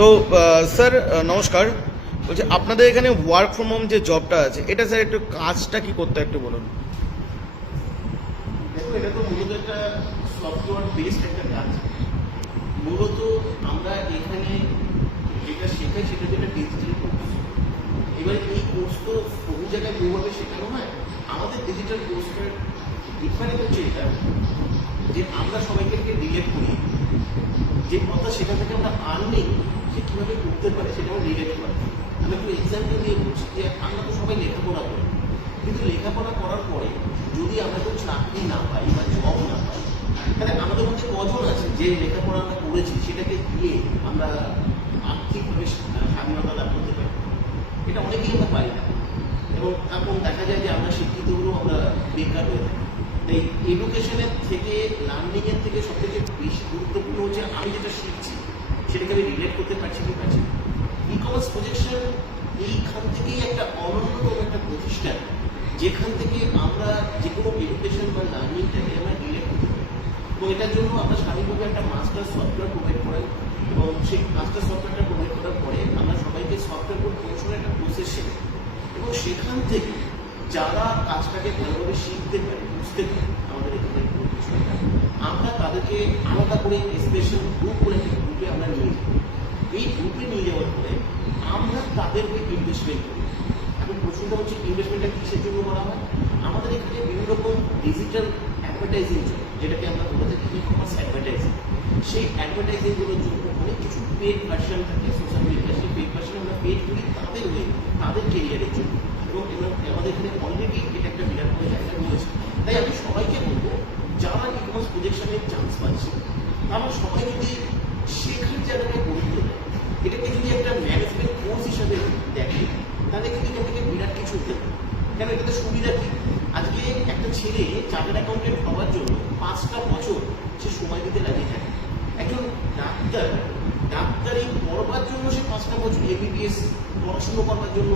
তো স্যার নমস্কার, বলছি আপনাদের এখানে ওয়ার্ক ফ্রম হোম যে জবটা আছে এটা স্যার একটু কাজটা কি করতে একটু বলুন। দেখো, এটা তো মূলত একটা সফটওয়্যার বেসড একটা কাজ। মূলত আমরা এখানে যেটা শেখাই সেটা যেটা ডিজিটাল কোর্স। এবার এই কোর্স তো বহু জায়গায় বহুভাবে শেখানো হয়। আমাদের ডিজিটাল কোর্সের ডিফারেন্ট হচ্ছে এটা যে আমরা সবাইকে রিলেট করি, যে কথা সেখান থেকে আমরা আর্নিং সে কীভাবে করতে পারে সেটা আমরা রিলেট করি। আমি একটু এক্সাম্পল দিয়ে বলছি যে আমরা তো সবাই লেখাপড়া করি, কিন্তু লেখাপড়া করার পরে যদি আমরা কেউ চাকরি না পাই বা জব না পাই, তাহলে আমাদের মধ্যে কজন আছে যে লেখাপড়া আমরা করেছি সেটাকে দিয়ে আমরা আর্থিকভাবে স্বাধীনতা লাভ করতে পারি? এটা অনেকেই আমরা পারি না। এবং এখন দেখা যায় যে আমরা শিক্ষিত হলেও আমরা বেকার হয়ে থাকি। তাই এডুকেশনের থেকে লার্নিংয়ের থেকে সবথেকে বেশি গুরুত্বপূর্ণ হচ্ছে আমি যেটা শিখছি সেটাকে আমি রিলেট করতে পারছি কি পারছি। ই কমার্স প্রজেকশন এইখান থেকেই একটা অনন্যতম একটা প্রতিষ্ঠান, যেখান থেকে আমরা যে কোনো এডুকেশন বা লার্নিংটাকে আমরা রিলেট করতে পারি। এবং এটার জন্য আমরা স্বাভাবিকভাবে একটা মাস্টার সফটওয়্যার প্রোভাইড করাই, এবং সেই মাস্টার সফটওয়্যারটা প্রোভাইড করার পরে আমরা সবাইকে সফটওয়্যার কোড পৌঁছানোর একটা প্রসেস শেখাই। এবং সেখান থেকে যারা কাজটাকে ভালোভাবে শিখতে পারে, বুঝতে পারে আমাদের এখানে বিষয়টা, আমরা তাদেরকে আলাদা করে স্পেশাল গ্রুপ করে গ্রুপে আমরা নিয়ে যাই। এই গ্রুপে নিয়ে যাওয়ার পরে আমরা তাদেরকে ইনভেস্টমেন্ট করি। এখন প্রশ্নটা হচ্ছে ইনভেস্টমেন্টটা কিসের জন্য করা হয়? আমাদের এখানে বিভিন্ন রকম ডিজিটাল অ্যাডভার্টাইজিং চলে, যেটাকে আমরা বলে থাকি ই কমার্স অ্যাডভার্টাইজিং। সেই অ্যাডভার্টাইজিংগুলোর জন্য অনেক কিছু পেড ভার্সন থাকে সোশ্যাল মিডিয়া, সেই পেড ভার্সন আমরা পেড করি তাদের হয়ে, তাদের কেরিয়ারের জন্য। এবং আমাদের এখানে অলরেডি এটা একটা বিরাট বড় জায়গা রয়েছে। তাই আমি সবাইকে বলবো, যারা ই কমার্স প্রজেকশনের চান্স পাচ্ছে তারা সবাই যদি শেখার জায়গাটায় গুরুত্ব দেয়, এটাকে যদি একটা ম্যানেজমেন্ট কোর্স হিসাবে দেখে, তাহলে কিন্তু এখান থেকে বিরাট কিছু হতে পারে। কেন, এটাতে সুবিধা কি? আজকে একটা ছেলে চার্টার্ড অ্যাকাউন্টেন্ট হওয়ার জন্য 5টা বছর সে সময় দিতে লাগিয়ে থাকে। একজন ডাক্তারি পড়বার জন্য সে 5টা বছর এমবিবিএস পড়াশুনো করবার জন্য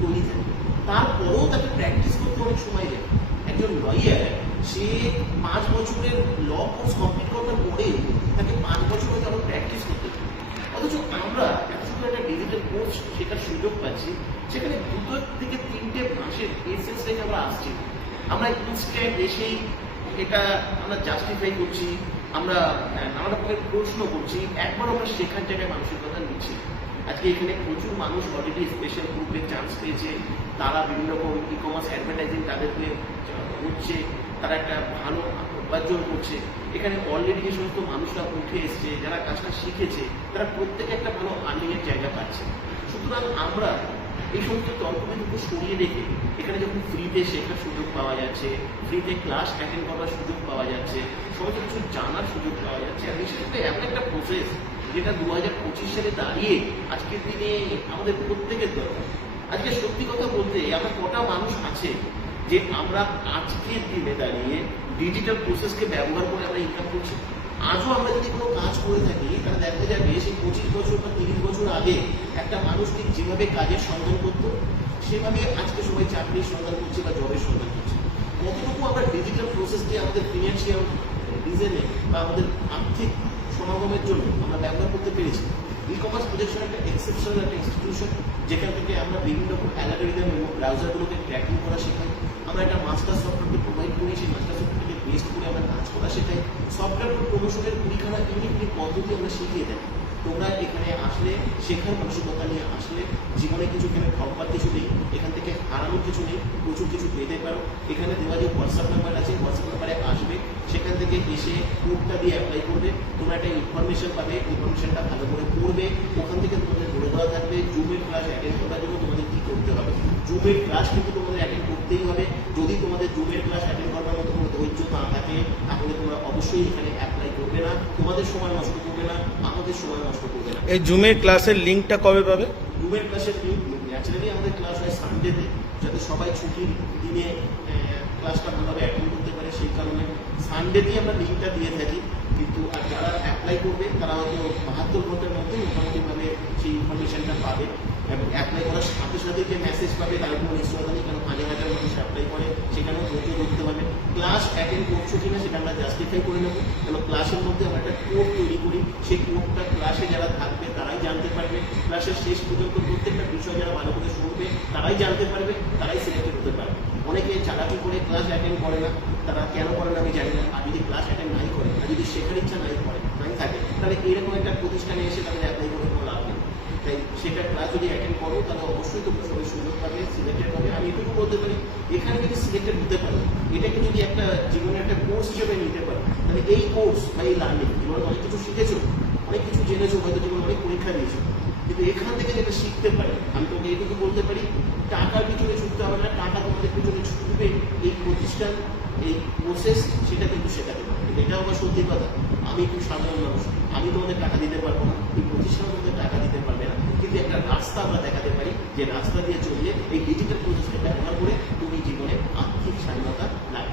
তৈরি থাকে, তারপরেও তাকে প্র্যাকটিস করতে অনেক সময় লাগে। একজন লয়ার সে 5 বছরের ল কোর্স কমপ্লিট করবার পরে তাকে 5 বছর হয়তো আরো প্র্যাকটিস করতে হবে। অথচ আমরা এত সুন্দর একটা ডিজিটাল কোর্স শেখার সুযোগ পাচ্ছি, সেখানে 2 থেকে 3টে মাসের এসেন্স রেখে আমরা আসছি। আমরা ইনস্ট্যান্ট এসেই এটা আমরা জাস্টিফাই করছি, আমরা নানা রকমের প্রশ্ন করছি, একবার আমরা শেখার জায়গায় মানুষের কথা নিচ্ছি। আজকে এখানে প্রচুর মানুষ অলরেডি স্পেশাল গ্রুপে চান্স পেয়েছে, তারা বিভিন্ন রকম ই কমার্স অ্যাডভার্টাইজিং তাদেরকে হচ্ছে, তারা একটা ভালো উপার্জন করছে। এখানে অলরেডি যে সমস্ত মানুষরা উঠে এসছে, যারা কাজটা শিখেছে, তারা প্রত্যেকে একটা ভালো আর্নিংয়ের জায়গা পাচ্ছে। সুতরাং আমরা এই সমস্ত তর্কবিতর্ক সরিয়ে রেখে এখানে যখন ফ্রিতে শেখার সুযোগ পাওয়া যাচ্ছে, ফ্রিতে ক্লাস অ্যাটেন্ড করার সুযোগ পাওয়া যাচ্ছে, সমস্ত কিছু জানার সুযোগ পাওয়া যাচ্ছে, আর সেটা এমন একটা প্রসেস যেটা 2025 সালে দাঁড়িয়ে আজকের দিনে আমাদের প্রত্যেকের দরকার। আজকে সত্যি কথা বলতে আমরা কটা মানুষ আছে যে আমরা আজকের দিনে দাঁড়িয়ে ডিজিটাল প্রসেসকে ব্যবহার করে আমরা ইনকাম করছি? আজও আমরা যদি কোনো কাজ করে থাকি, তাহলে দেখা যাবে সেই 25 বছর বা 30 বছর আগে একটা মানুষ ঠিক যেভাবে কাজের সন্ধান করতো, সেভাবে আজকে সবাই চাকরির সন্ধান করছে বা জবের সন্ধান করছে। কতটুকু আমরা ডিজিটাল প্রসেসকে আমাদের ফিনান্সিয়াল রিজনে বা আমাদের আর্থিক সমাগমের জন্য আমরা ব্যবহার করতে পেরেছি? ই কমার্স প্রজেকশন একটা এক্সেপশনাল একটা ইনস্টিটিউশন, যেখান থেকে আমরা বিভিন্ন রকম অ্যালগরিদম এবং ব্রাউজারগুলোকে ট্র্যাকিং করা শেখাই। আমরা একটা মাস্টার সফটওয়্যারকে প্রোভাইড করি, সেই মাস্টার সফটওয়্যারকে বেস্ট করে আমরা কাজ করা শেখাই। সফটওয়্যার প্রমোশনের 20খানা ইউনিক পদ্ধতি আমরা শিখিয়ে দেয়। তোমরা এখানে আসলে শেখার মানসিকতা নিয়ে আসলে জীবনে কিছু এখানে ঠকবার কিছু নেই, এখান থেকে হারানোর কিছু নেই, প্রচুর কিছু পেতে পারো। এখানে দেওয়া যে হোয়াটসঅ্যাপ নাম্বার আছে, হোয়াটসঅ্যাপ নাম্বারে আসবে, সেখান থেকে এসে কোডটা দিয়ে অ্যাপ্লাই করবে, তোমরা একটা ইনফরমেশন পাবে, ইনফরমেশনটা ভালো করে পড়বে। ওখান থেকে তোমাদের বলে দেওয়া থাকবে জুমের ক্লাস অ্যাটেন্ড করার জন্য তোমাদের কী করতে হবে। জুমের ক্লাস কিন্তু তোমাদের অ্যাটেন্ড করতেই হবে। যদি তোমাদের জুমের ক্লাস অ্যাটেন্ড করবার মতো কোনো ধৈর্য না থাকে, তাহলে তোমরা অবশ্যই এখানে অ্যাপ্লাই করবে না, তোমাদের সময় নষ্ট করবে না, আমাদের সময় নষ্ট করবে না। এই জুমের ক্লাসের লিঙ্কটা কবে পাবে? জুমের ক্লাসের লিঙ্ক ন্যাচারালি আমাদের ক্লাস হয় সানডেতে, যাতে সবাই ছুটির দিনে ক্লাসটা ভালোভাবে অ্যাটেন্ড করতে পারে, সেই কারণে সানডেতেই আমরা লিঙ্কটা দিয়ে থাকি। কিন্তু আর যারা অ্যাপ্লাই করবে তারা হয়তো 72 ঘন্টার মধ্যে মোটামুটিভাবে সেই ইনফরমেশনটা পাবে। এবং অ্যাপ্লাই করার সাথে সাথে যে মেসেজ পাবে তার কোনো নিশ্চয়তা নেই, কারণ 1000 মানুষ অ্যাপ্লাই করে, সেখানেও ধৈর্য ধরতে হবে। ক্লাস অ্যাটেন্ড করছো কিনা সেটা আমরা জাস্টিফাই করে নেবো, কারণ ক্লাসের মধ্যে আমরা একটা কোড তৈরি করি, সেই কোডটা ক্লাসে যারা থাকবে তারাই জানতে পারে ক্লাসের শেষ পর্যন্ত প্রত্যেকটা বিষয় যারা ভালো করে শুনবে তারাই জানতে পারবে, তারাই সিলেক্টেড হতে পারবে। অনেকে চালাকি করে ক্লাস অ্যাটেন্ড করে না, তারা কেন করে না আমি জানি না। আর যদি ক্লাস অ্যাটেন্ড নাই করে, আর যদি শেখার ইচ্ছা নাই থাকে, তাহলে এরকম একটা প্রতিষ্ঠানে এসে তাদের অ্যাপ্লাই করে কোনো লাভ নেই। তাই সেটা ক্লাস যদি অ্যাটেন্ড করো তাহলে অবশ্যই তোমরা সবাই সুযোগ পাবে, সিলেক্টেড হবে। আমি এটুকু বলতে পারি, এখানে যদি সিলেক্টেড হতে পারো, এটাকে যদি একটা জীবনের একটা কোর্স হিসেবে নিতে পারো, তাহলে এই কোর্স বা এই লার্নিং জীবনে অনেক কিছু শিখেছো, অনেক কিছু জেনেছো, হয়তো জীবনে অনেক পরীক্ষা দিয়েছো, কিন্তু এখান থেকে যেটা শিখতে পারি, আমি তোমাকে এইটুকু বলতে পারি, টাকার পিছনে ছুটতে হবে না, টাকা তোমাদের পিছনে ছুটবে এই প্রতিষ্ঠান, এই প্রসেস সেটা কিন্তু শেখাতে পারে। এটা আমার সত্যি কথা। আমি একটু সাধারণ মানুষ, আমি তোমাদের টাকা দিতে পারবো না, এই প্রতিষ্ঠান তোমাদের টাকা দিতে পারবে না, কিন্তু একটা রাস্তা আমরা দেখাতে পারি, যে রাস্তা দিয়ে চললে এই ডিজিটাল প্রসেসকে ব্যবহার করে তুমি জীবনে আর্থিক স্বাধীনতা লাভ